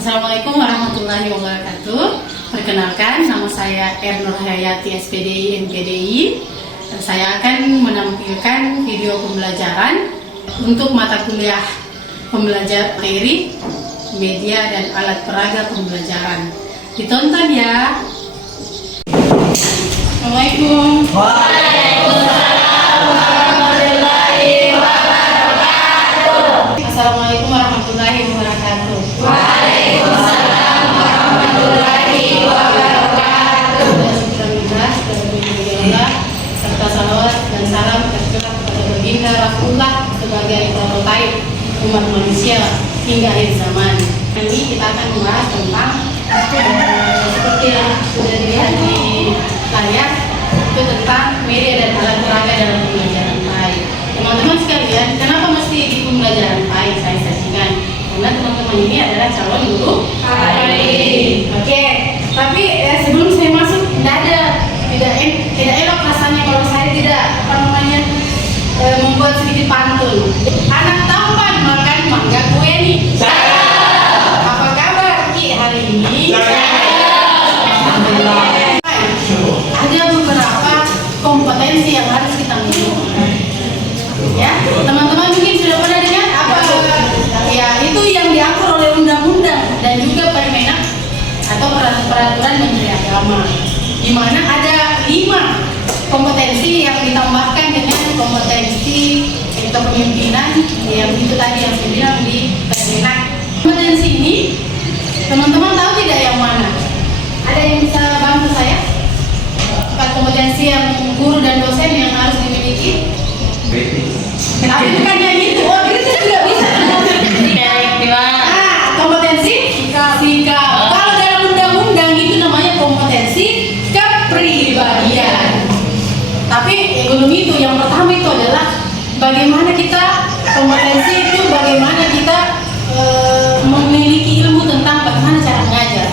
Assalamualaikum warahmatullahi wabarakatuh. Perkenalkan, nama saya R. Nurhayati SPDI MPDI. Saya akan menampilkan video pembelajaran untuk mata kuliah pembelajaran materi, media, dan alat peraga pembelajaran. Ditonton ya. Assalamualaikum. Assalamualaikum warahmatullahi wabarakatuh. Waalaikumsalam warahmatullahi wabarakatuh. Alhamdulillah, serta salawat dan salam tercurah kepada baginda Rasulullah sebagai prototipe umat manusia hingga akhir zaman. Ini kita akan membahas tentang seperti yang sudah dilihat di layar, itu tentang media dan alat peraga dalam pembelajaran baik. Teman-teman sekalian, kenapa mesti di pembelajaran baik saya saksikan? Karena teman-teman ini adalah calon guru baik. Oke, tapi sebelum saya masuk, tidak elok rasanya kalau saya tidak membuat sedikit pantun. Anak tampan makan mangga kue nih. Apa kabar Ki hari ini? Ada beberapa kompetensi yang harus kita miliki. Ya, teman-teman mungkin sudah pernah dengar apa? Ya, itu yang diatur oleh undang-undang dan juga Permenak atau peraturan Menteri Agama, di mana ada 5 kompetensi yang ditambahkan dengan kompetensi kepemimpinan yang itu tadi yang saya bilang di Permenak. Kompetensi ini, teman-teman tahu tidak yang mana? Ada yang bisa bantu saya? 4 kompetensi yang guru dan dosen yang harus dimiliki. Tapi bukan yang itu, itu juga bisa. Kompetensi sikap. Kalau dalam undang-undang itu namanya kompetensi kepribadian. Tapi belum itu, yang pertama itu adalah bagaimana kita kompetensi itu bagaimana kita memiliki ilmu tentang bagaimana cara mengajar.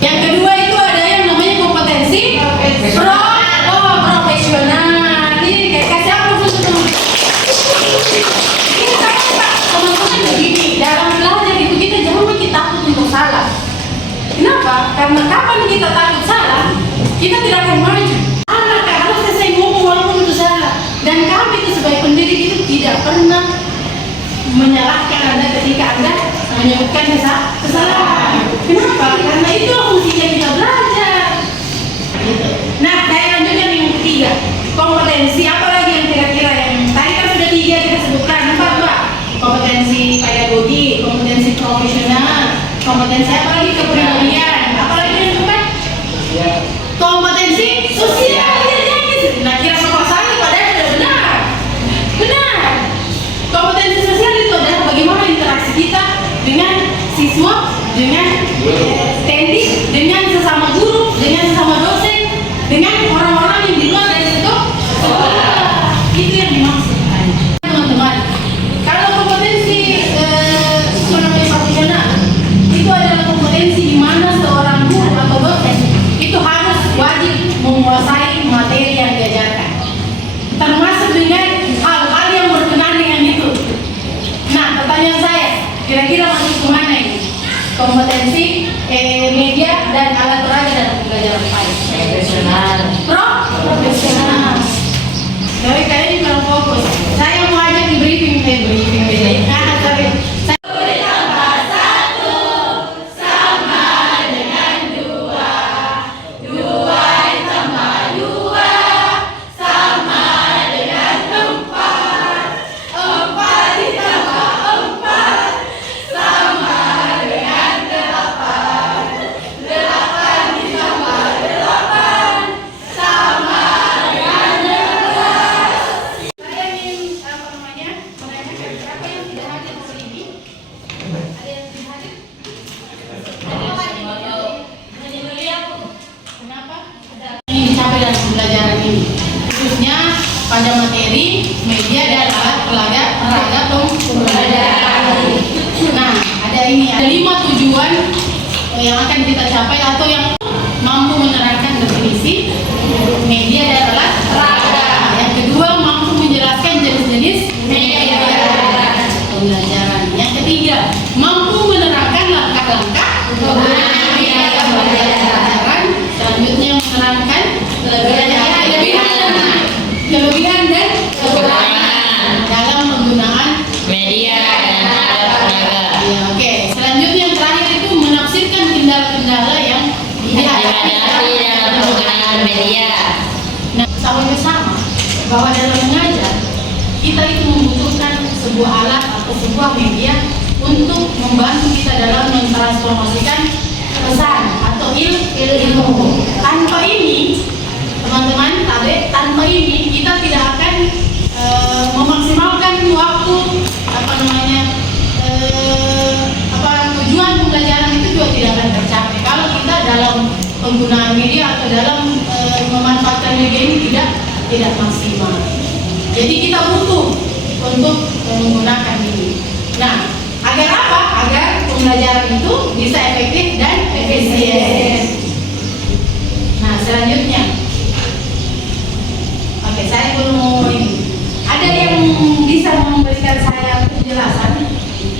Yang kedua itu ada yang namanya kompetensi profesional. Dalam belajar itu kita jangan bikin takut untuk salah. Kenapa? Karena kapan kita takut salah, kita tidak akan maju. Harus selesai ngomong walaupun itu salah. Dan kami itu sebagai pendidik itu tidak pernah menyalahkan Anda ketika Anda menyebutkan kesalahan. Kenapa? Karena itu fungsinya kita belajar. Nah, saya lanjutkan yang ketiga. Kompetensi apa lagi yang kira-kira yang tadi kan sudah 3 kita sebutkan. 4, Pak. Kompetensi pedagogi, kompetensi profesional, kompetensi apa lagi kepribadian, apa lagi yang disebutkan? Kompetensi sosial. Nah, kira sama saya padahal sudah benar. Kompetensi sosial itu adalah bagaimana interaksi kita dengan siswa, dengan tendik, dengan sesama guru, dengan sesama dosen, dengan orang-orang yang di luar dari situ. Itu yang dimaksud, teman-teman. Kalau kompetensi ekonomi profesional itu adalah kompetensi di mana seorang guru atau dosen itu harus wajib menguasai materi yang diajarkan, termasuk dengan hal-hal yang berkenaan dengan itu. Nah, pertanyaan saya, kira-kira masuk kemana ini? Kompetensi media dan alat peraga dalam pembelajaran baik. Profesional. Tapi kayaknya kurang fokus. Saya mau ajak di briefing beda. Sorry. Pada materi, media, dan alat peraga pembelajaran. Nah, ada 5 tujuan yang akan kita capai atau yang mampu menerangkan definisi media dan alat peraga. Yang kedua, mampu menjelaskan jenis-jenis media dan alat pembelajaran. Yang ketiga, mampu menerangkan langkah lengkap penggunaan media pembelajaran. Selanjutnya menerangkan kelebihan dan kekurangan dalam penggunaan media dan alat peraga. ya, oke. Selanjutnya yang terakhir itu menafsirkan kendala-kendala yang Dihadapi dalam penggunaan media. Nah, sama-sama bahwa dalam mengajar kita itu membutuhkan sebuah alat atau sebuah media untuk membantu kita dalam mentransformasikan pesan atau ilmu. Tanpa ini, teman-teman, tanpa ini kita tidak akan memaksimalkan waktu tujuan pembelajaran itu juga tidak akan tercapai kalau kita dalam penggunaan media atau dalam memanfaatkan media ini tidak maksimal. Jadi kita butuh untuk menggunakan ini. Nah, agar apa? Agar pembelajaran itu bisa efektif dan efisien. Nah, selanjutnya, oke, saya belum ini. Ada yang bisa memberikan saya penjelasan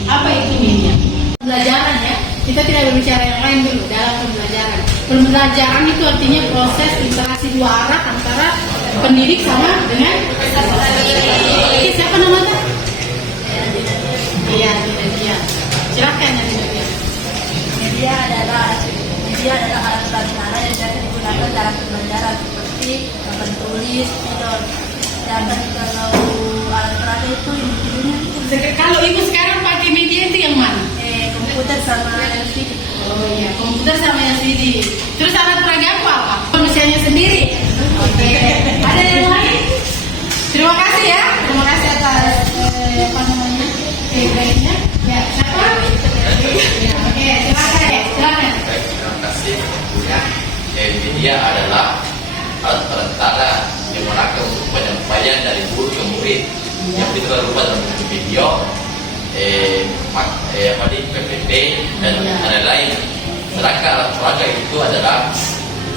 apa itu media? Pembelajaran ya. Kita tidak berbicara yang lain dulu dalam pembelajaran. Pembelajaran itu artinya proses interaksi dua arah antara pendidik sama dengan oke, siapa namanya? Iya, dia. Silakan ya dia. Media adalah alat pelajaran yang dapat digunakan dalam pembelajaran seperti papan tulis, video. Sedangkan kalau alat peraga itu individunya Kalau ibu sekarang pakai media itu yang mana? komputer sama LCD. Oh iya, komputer sama LCD. Terus alat peraga apa? Manusianya sendiri. Oke. Ada yang lain? Terima kasih ya. Terima kasih atas feedbacknya. Ya, siapa? Ya, oke, silakan ya. Silakan. Terima kasih. Media adalah alat perantara yang menggunakan untuk penyampaian dari guru ke murid yang itu berupa dalam bentuk video, PPT dan lain-lain. Sedangkan alat peraga itu adalah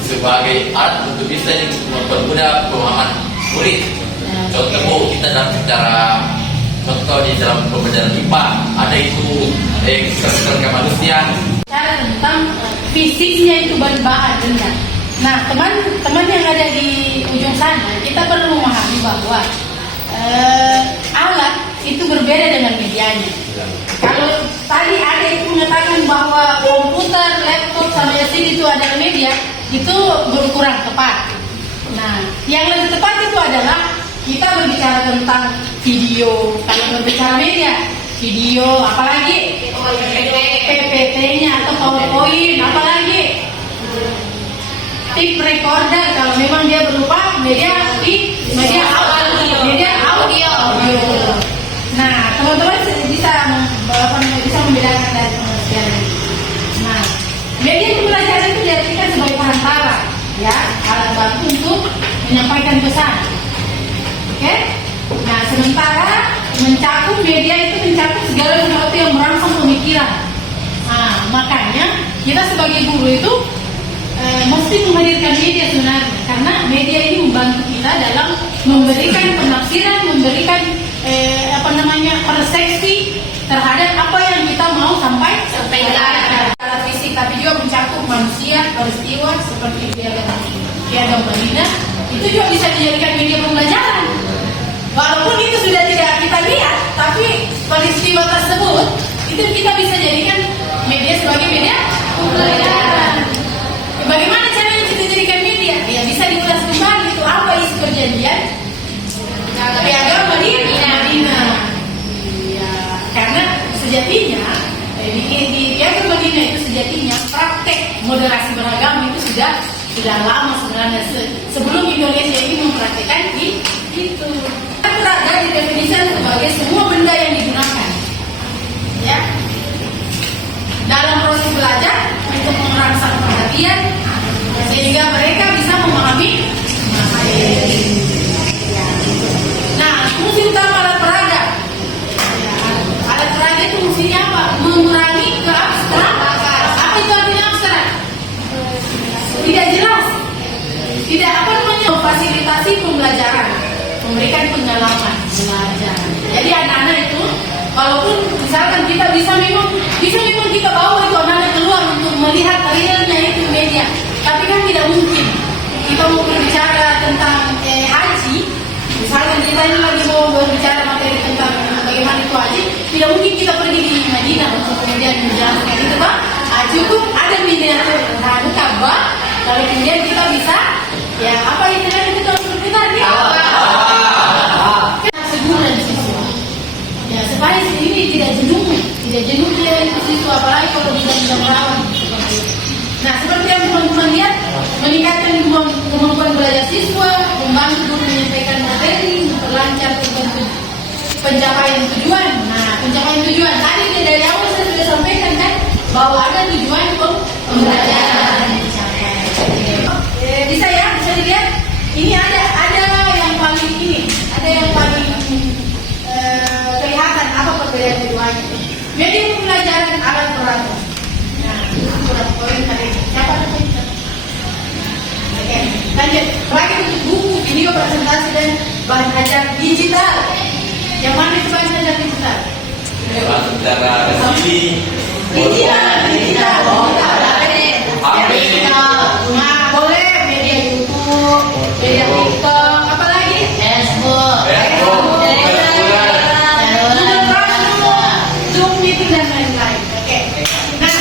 sebagai alat untuk bisa mempermudah pemahaman murid. Contoh kita dalam bicara contoh di dalam pembelajaran IPA ada itu kerangka manusia. Cara tentang fisiknya itu bahan benda. Nah, teman-teman yang ada di ujung sana, kita perlu memahami bahwa alat itu berbeda dengan medianya. Kalau tadi ada yang mengatakan bahwa komputer, laptop, sama LCD itu adalah media, itu kurang tepat. Nah, yang lebih tepat itu adalah kita berbicara tentang video. Kalau berbicara media, video, apalagi PPT-nya atau PowerPoint, apalagi tape recorder kalau memang dia berupa media audio. Nah, teman-teman bisa membedakan dari pengertian ini. Nah, media pembelajaran itu diartikan sebagai perantara, ya, alat bantu untuk menyampaikan pesan. Oke? Nah, sementara mencakup media itu mencakup segala sesuatu yang merangsang pemikiran. Nah, makanya kita sebagai guru itu mesti menghadirkan media sebenarnya, karena media ini membantu kita dalam memberikan penafsiran, memberikan persepsi terhadap apa yang kita mau sampaikan. Alat fisik tapi juga mencakup manusia, peristiwa seperti piagam Madinah, itu juga bisa dijadikan media pembelajaran. Walaupun itu sudah tidak kita lihat, tapi peristiwa tersebut itu kita bisa jadikan media sebagai media pembelajaran. Bagaimana caranya kita jadikan media? Ya bisa diulas kembali itu apa isi perjanjian piagam Madinah. Ya, karena sejatinya di piagam Madinah itu sejatinya praktek moderasi beragama itu sudah lama sebenarnya sebelum Indonesia ini mempraktekkan itu. Peraga didefinisikan sebagai semua benda yang digunakan, ya, dalam proses belajar untuk merangsang perhatian sehingga mereka bisa memahami materi. Ya. Nah, fungsi utama alat peraga. Ya, alat peraga itu fungsinya apa? Mengurangi keabstrakan. Apa itu artinya abstrak? Tidak jelas. Tidak memfasilitasi pembelajaran, memberikan pengalaman belajar. Jadi anak-anak itu, walaupun misalkan kita bisa memang kita bawa itu anak-anak mungkin kita pergi di Madinah untuk kemudian menjelaskan itu Pak. Cukup ada miniatur Ka'bah, lalu kemudian kita bisa ya apa istilahnya kita harus berputar ya. Sebulan siswa. Ya supaya ini tidak jenuh dia itu siswa apalagi kalau tidak merawat. Nah seperti yang teman-teman lihat, meningkatkan kemampuan belajar siswa, membantu guru menyampaikan materi, memperlancar pencapaian tujuan. Nah pencapaian tujuan tadi dari awal saya sudah sampaikan kan bahwa ada tujuan pembelajaran dicapai. Bisa dilihat ini ada yang paling kelihatan apa perbedaan keduanya. Media pembelajaran alat perangkat. Nah, itu sudah poin tadi. Siapa namanya? Oke, lanjut. Terakhir untuk buku, video presentasi dan bahan ajar digital. Yang mana itu bahan ajar digital? Saudara sini. Digital. HP. Nah, boleh media YouTube, media TikTok, apa lagi? Facebook. Zoom meeting dan lain-lain. Oke. Nah,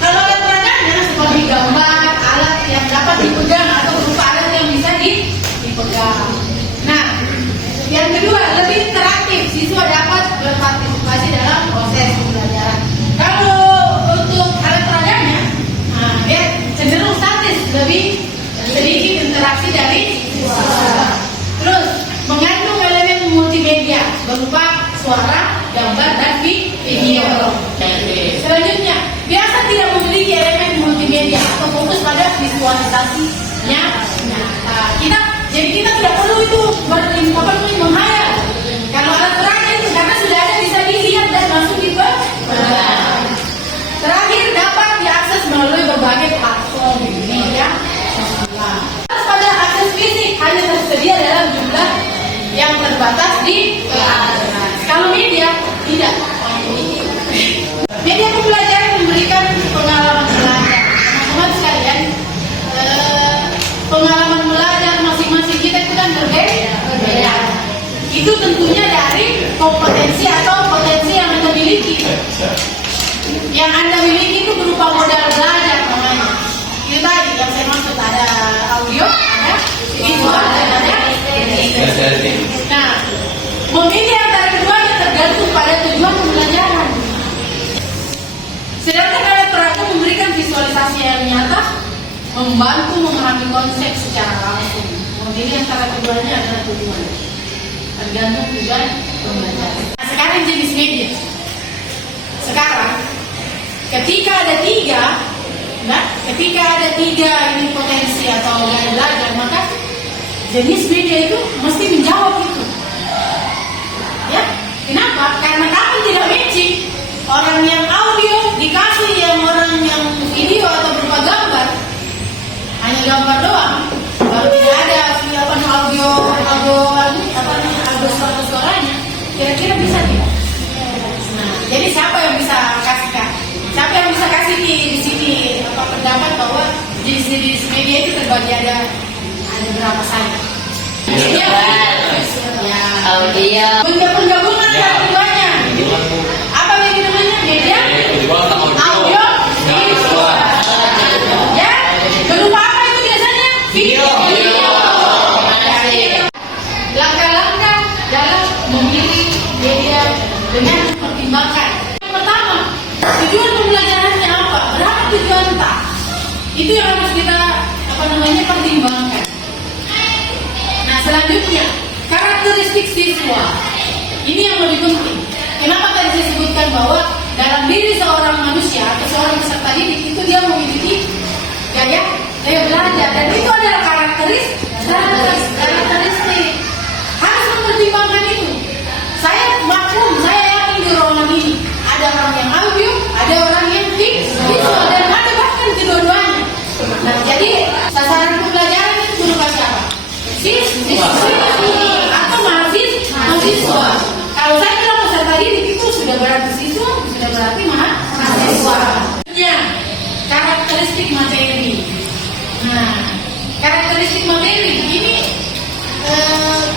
kalau alat peradanya seperti gambar, alat yang dapat dipegang atau berupa alat yang bisa dipegang. Nah, yang kedua lebih interaktif, siswa dapat berpartisipasi dalam proses pembelajaran. Kalau untuk alat peradanya, dia cenderung statis, lebih sedikit interaksi dari siswa. Terus mengandung elemen multimedia berupa suara, gambar, dan video. Selanjutnya, biasa tidak memiliki elemen multimedia atau fokus pada visualisasinya. Jadi kita tidak perlu itu menghayal. Kalau alat peraga itu karena sudah ada bisa dilihat dan langsung dipegang. Terakhir dapat diakses melalui berbagai platform media sosial. Pada akses fisik hanya tersedia dalam jumlah yang terbatas di kelas. Kalau media tidak. Media pembelajaran memberikan pengalaman belajar. Teman-teman sekalian, pengalaman belajar masing-masing kita itu kan berbeda. Itu tentunya dari kompetensi atau potensi yang Anda miliki. Yang Anda miliki itu berupa modal belajar namanya. Itu tadi yang saya maksud, ada audio, ada visual, dan ada estetik. Nah, memilih antara keduanya tergantung pada tujuan pembelajaran. Sedangkan alat peraga memberikan visualisasi yang nyata, membantu memahami konsep secara langsung. Memilih antara keduanya adalah tujuan. Tergantung tujuan pembelajaran. Nah, sekarang jenis media. Sekarang, ketika ada tiga ini potensi atau gaya belajar, maka jenis media itu mesti menjawab itu. Ya, kenapa? Karena kapan tidak matching, orang yang audio dikasih yang orang yang video atau berupa gambar, hanya gambar doang, baru tidak ada audio suaranya, kira-kira bisa tidak? Nah, jadi siapa yang bisa kasihkan? Siapa yang bisa kasih di sini pendapat bahwa jenis media itu terbagi ada berapa saja? Audio. Penggabungan antara keduanya. Apa lagi namanya? Media? Audio. Visual. Ya. Berupa apa itu biasanya? Video. Langkah-langkah dalam memilih media dengan mempertimbangkan. Yang pertama, tujuan pembelajarannya apa? Berapa tujuan tak? Itu yang harus kita pertimbangkan. Nah, selanjutnya karakteristik siswa. Ini yang lebih penting. Kenapa tadi saya sebutkan bahwa dalam diri seorang manusia atau seorang peserta didik itu dia memiliki gaya belajar, dan itu adalah karakteristik. Harus mempertimbangkan itu. Saya maklum, saya yakin di ruangan ini ada orang yang audio, ada orang yang visual, dan ada bahkan kedua-duanya. Nah, jadi sasaran pembelajaran itu berupa siapa? Siswa atau mahasiswa. Kalau saya bilang peserta didik itu sudah berarti siswa, sudah berarti mahasiswa. Karakteristik materi. Nah, karakteristik materi ini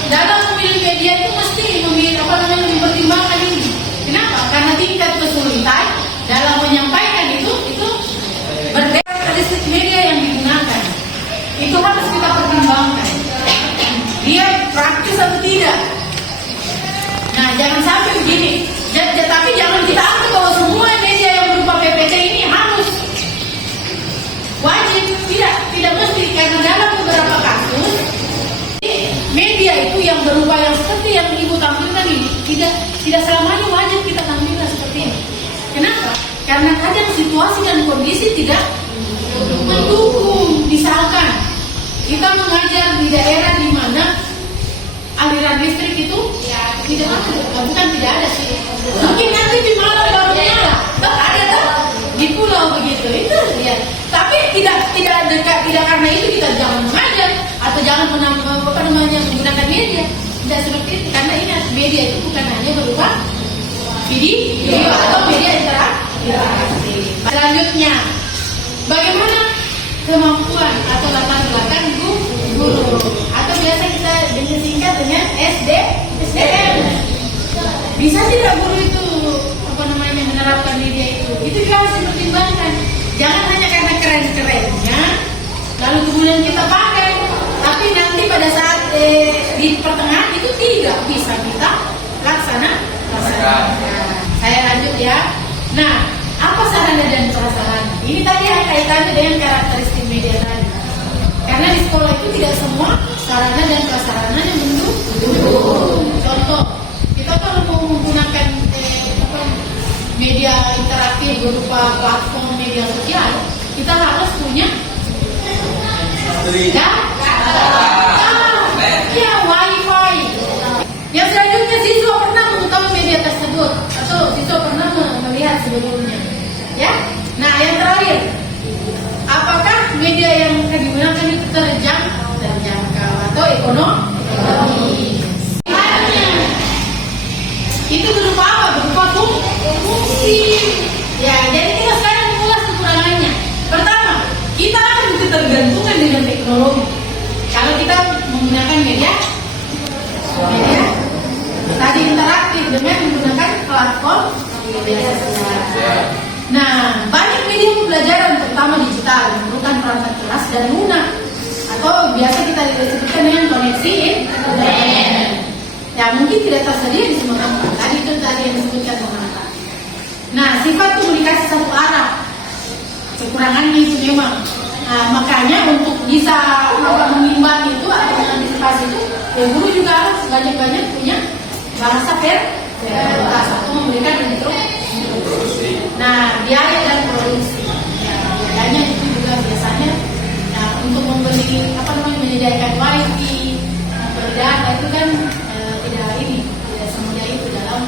dalam memilih media itu mesti mempertimbangkan ini. Kenapa? tinggal di daerah di mana aliran listrik itu tidak ada, bukan tidak ada sih. Mungkin nanti di Malang baru nyala, ada tuh di pulau begitu itu ya. Tapi tidak dekat, tidak karena itu kita jangan mengajar atau jangan menggunakan media. Tidak seperti itu, karena ini media itu bukan hanya berupa video atau media interaktif. Selanjutnya, bagaimana kemampuan atau latar belakang guru atau biasa kita singkat dengan SDM. Bisa tidak guru itu menerapkan media itu? Itu juga harus dipertimbangkan. Jangan hanya karena keren-kerennya lalu kemudian kita pakai, tapi nanti pada saat di pertengahan itu tidak bisa kita laksanakan. Saya lanjut ya. Nah, apa sarana dan prasarana? Ini tadi yang kaitannya dengan karakteristik media tadi. Karena di sekolah itu tidak semua sarana dan prasarana yang mendukung. Contoh, kita kalau mau menggunakan media interaktif berupa platform media sosial, kita harus punya ya wifi. Yang selanjutnya siswa pernah mengetahui media tersebut atau siswa pernah melihat sebelumnya, ya. Nah, yang terakhir, apakah media yang akan digunakan itu terjangkau atau ekonomi? Itu berupa apa? Berupa fungsi. Ya, jadi kita sekarang mengulas kekurangannya. Pertama, kita akan ketergantungan dengan teknologi. Kalau kita menggunakan media tadi interaktif dengan menggunakan platform media sosial. Nah, banyak media pembelajaran terutama digital memerlukan perangkat keras dan lunak atau biasa kita sebutkan dengan koneksi internet. Ya, mungkin tidak tersedia di semua tempat. Tadi itu yang disebutkan pemerintah. Nah, sifat komunikasi satu arah, kekurangannya itu memang. Nah, makanya untuk bisa mengimbangi itu atau mengantisipasi itu, ya guru juga harus banyak-banyak punya bahasa verbal atau memberikan instruksi. Nah, biaya dan produksi. Ya, biayanya itu juga biasanya untuk membeli menyediakan wifi, membeli data itu kan tidak semudah itu dalam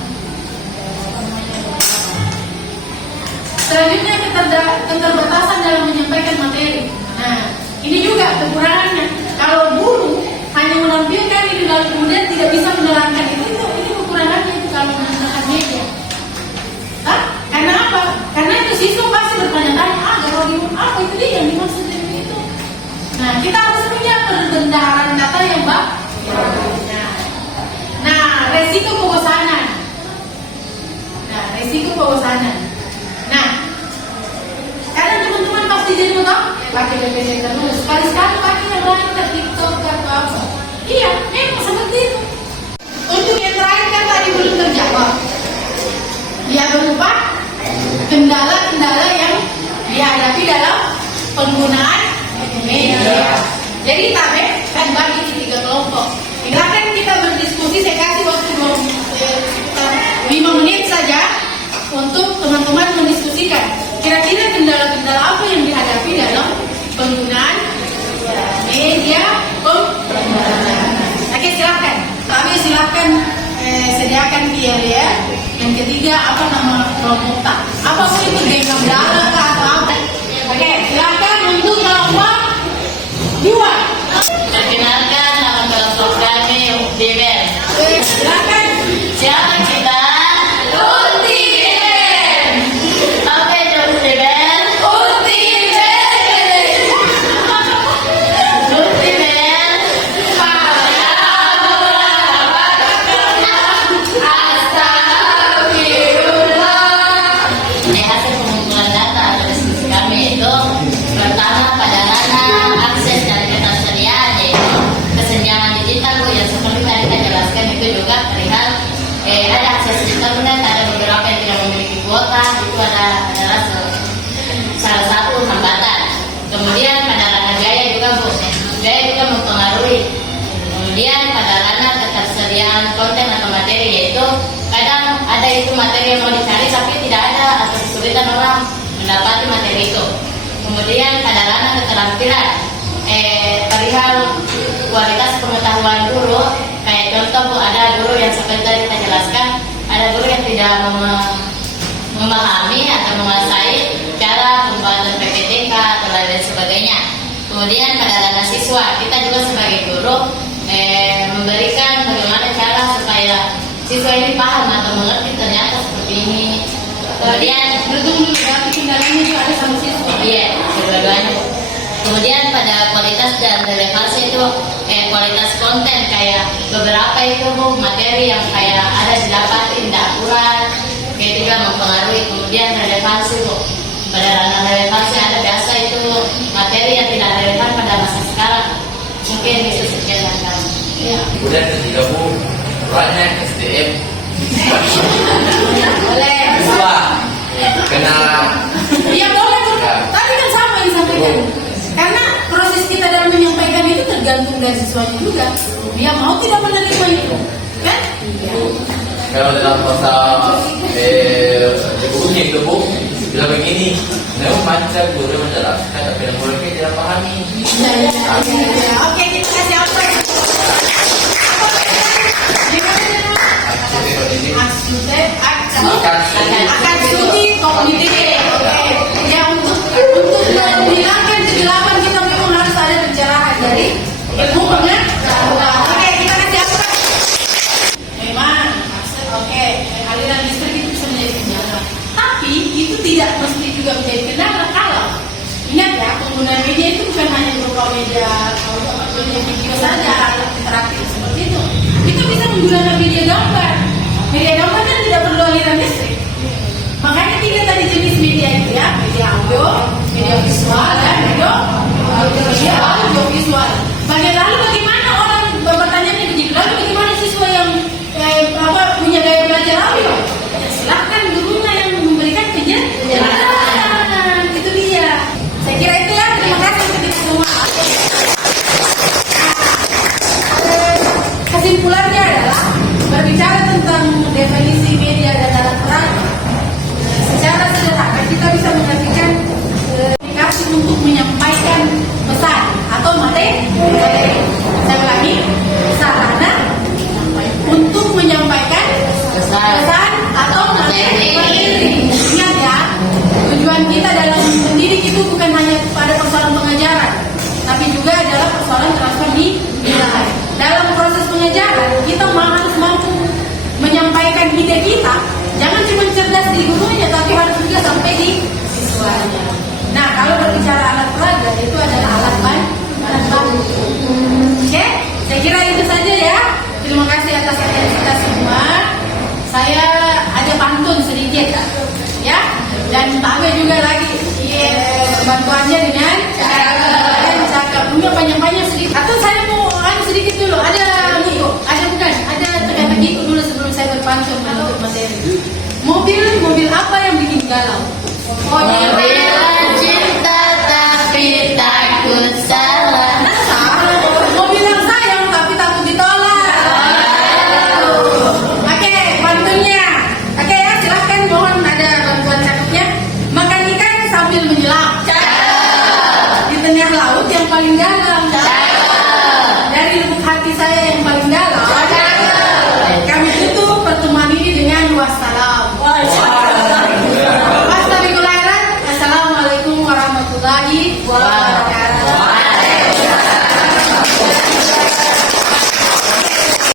Selanjutnya keterbatasan dalam menyampaikan materi. Nah, ini juga kekurangannya. Kalau guru hanya menampilkan ini lalu kemudian tidak bisa menerangkan itu kekurangannya itu kalau menggunakan media. Karena apa? Karena itu siswa pasti bertanya-tanya, apa itu dia yang dimaksud dengan itu. Nah, kita harus punya perbendaharaan data yang baik. Nah, resiko kebosanan. Nah, kadang teman-teman pasti jadi pakai BPD terus. Sekali-sekali pakai yang lain ke TikTok atau apa. Iya, memang seperti itu. Untuk yang terakhir kan tadi belum terjawab. Ya berupa kendala-kendala yang dihadapi dalam penggunaan media. Jadi tabel kan bagi di 3 kelompok. Silakan kita berdiskusi. Saya kasih waktu 5 menit saja untuk teman-teman mendiskusikan. Kira-kira kendala-kendala apa yang dihadapi dalam penggunaan media pembelajaran. Oke, silakan. Kami silakan sediakan ya. Yang ketiga apa nama kelompok tak? Apa sih itu kendala atau apa? Oke, silakan untuk kelompok 2. Perkenalkan, nama kelompok kami Deber. Silakan. Siapa kita? Ultimate. Apa itu Deber? Hasil pengumpulan data atau diskusi kami itu pertama pada ranah akses dan ketersediaan, yaitu kesenjangan digital yang seperti tadi saya jelaskan itu juga perihal ada akses internet, ada beberapa yang tidak memiliki kuota, itu adalah salah satu hambatan. Kemudian pada ranah biaya juga biaya juga mempengaruhi. Kemudian pada ranah ketersediaan konten atau materi, yaitu kadang ada itu materi yang mau dicari tapi tidak ada atau kesulitan orang mendapati materi itu. Kemudian pada ranah keterampilan perihal kualitas pengetahuan guru. Kayak contoh Bu, ada guru yang seperti tadi kita jelaskan, ada guru yang tidak memahami atau menguasai cara pembuatan PPTK atau lain sebagainya. Kemudian pada ranah siswa, kita juga sebagai guru memberikan bagaimana cara supaya siswa ini paham atau mengerti ternyata seperti ini. Kemudian kendalanya itu ada sama siswa. iya, kedua-duanya. Kemudian pada kualitas dan relevansi itu kualitas konten, kayak beberapa itu Bu, materi yang kayak ada didapatin tidak akurat, kayak juga mempengaruhi. Kemudian relevansi Bu, pada ranah relevansi ada biasa itu materi yang tidak relevan pada masa sekarang. Mungkin bisa sekian yang kami. Ya. Kemudian ketiga Bu, perannya SDM Boleh. siswa kena Iya boleh. Ya. Tadi kan sama yang disampaikan. Karena proses kita dalam menyampaikan itu tergantung dari siswanya juga. Dia mau tidak menerima itu, kan? kalau dalam pasal di bukunya itu Bu bilang begini, memang panca guru menjelaskan tapi yang mereka tidak pahami. Ya. Oke, kita kasih apa? Akan studi kognitif. Oke. Ya untuk menghilangkan kegelapan kita memang harus ada pencerahan dari ilmu pengetahuan. Oke, kita kasih apa? Memang, oke, aliran listrik itu bisa menjadi kendala. Tapi itu tidak mesti juga menjadi kendala kalau ingat ya, penggunaan media itu bukan hanya berupa media video saja, interaktif seperti itu. Kita bisa menggunakan media gambar. Media gambar kan tidak perlu aliran listrik. Makanya tiga tadi jenis media itu ya, media audio, media visual, dan media audio visual. Lalu bagaimana orang bertanya begitu? Lalu bagaimana siswa yang punya gaya belajar audio? Ya, silahkan gurunya yang memberikan penjelasan. Itu dia. Saya kira itu ya. Terima kasih kepada semua. Kesimpulannya adalah berbicara tentang definisi media dan alat peraga. Secara sederhana kita bisa mengartikan komunikasi untuk menyampaikan pesan atau materi. Saya ulangi, sarana untuk menyampaikan pesan atau materi. Ingat ya, tujuan kita dalam mendidik itu bukan hanya pada persoalan pengajaran, tapi juga adalah persoalan transfer nilai. Dalam proses pengajaran kita harus mampu menyampaikan ide kita. Jangan cuma cerdas di gurunya, tapi harus juga sampai di siswanya. Nah, kalau berbicara alat peraga itu adalah alat bantu. Oke, saya kira itu saja ya. Terima kasih atas atensi semua. Saya ada pantun sedikit ya, dan tambah juga lagi bantuannya dengan cakap punya panjang-panjang sedikit. Atau saya mau sedikit dulu. Ada teka-teki dulu sebelum saya berpantun menutup materi. Mobil apa yang bikin galau? Oh,